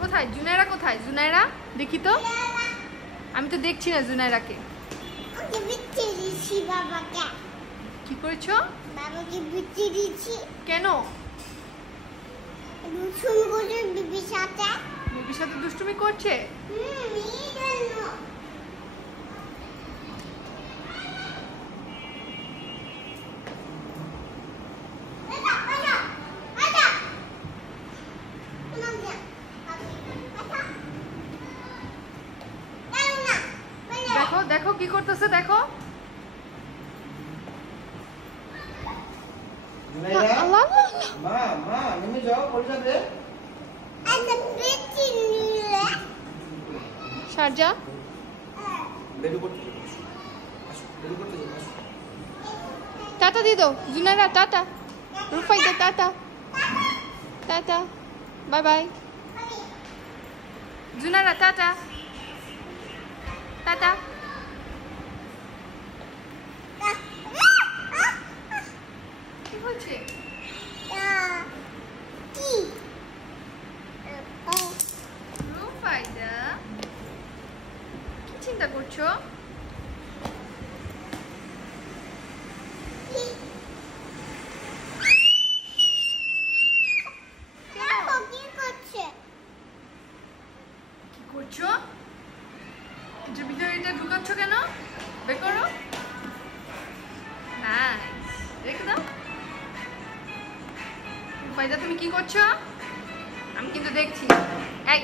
কোথায় জুনাইরা? কোথায় জুনাইরা? দেখি তো, আমি তো দেখছি না জুনাইরাকে। কি করেছো? বাবাকে বিচি দিছি। কেন? বিবির সাথে। বিবির সাথে দুষ্টুমি করছে? এই জন্য। দেখো দেখো কি করতেছে, দেখো। মা মা নেমে যাও, পড়ে যাবে। শারজা বেডু করতে যাও, আসো বেডু করতে যাও, আসো। টাটা দিয়ে দাও Junaira, tata. Rufaida tata, tata, bye bye. Junaira tata, tata. কি বলছে? রুফাইদা কি চিন্তা করছো? কি করছো? এটার ভিতরে এটা ঢুকাচ্ছ কেন? বের করো। নাইস, রেখে দাও। রুফাইদা তুমি কি করছো? আমি কিন্তু দেখছি। এই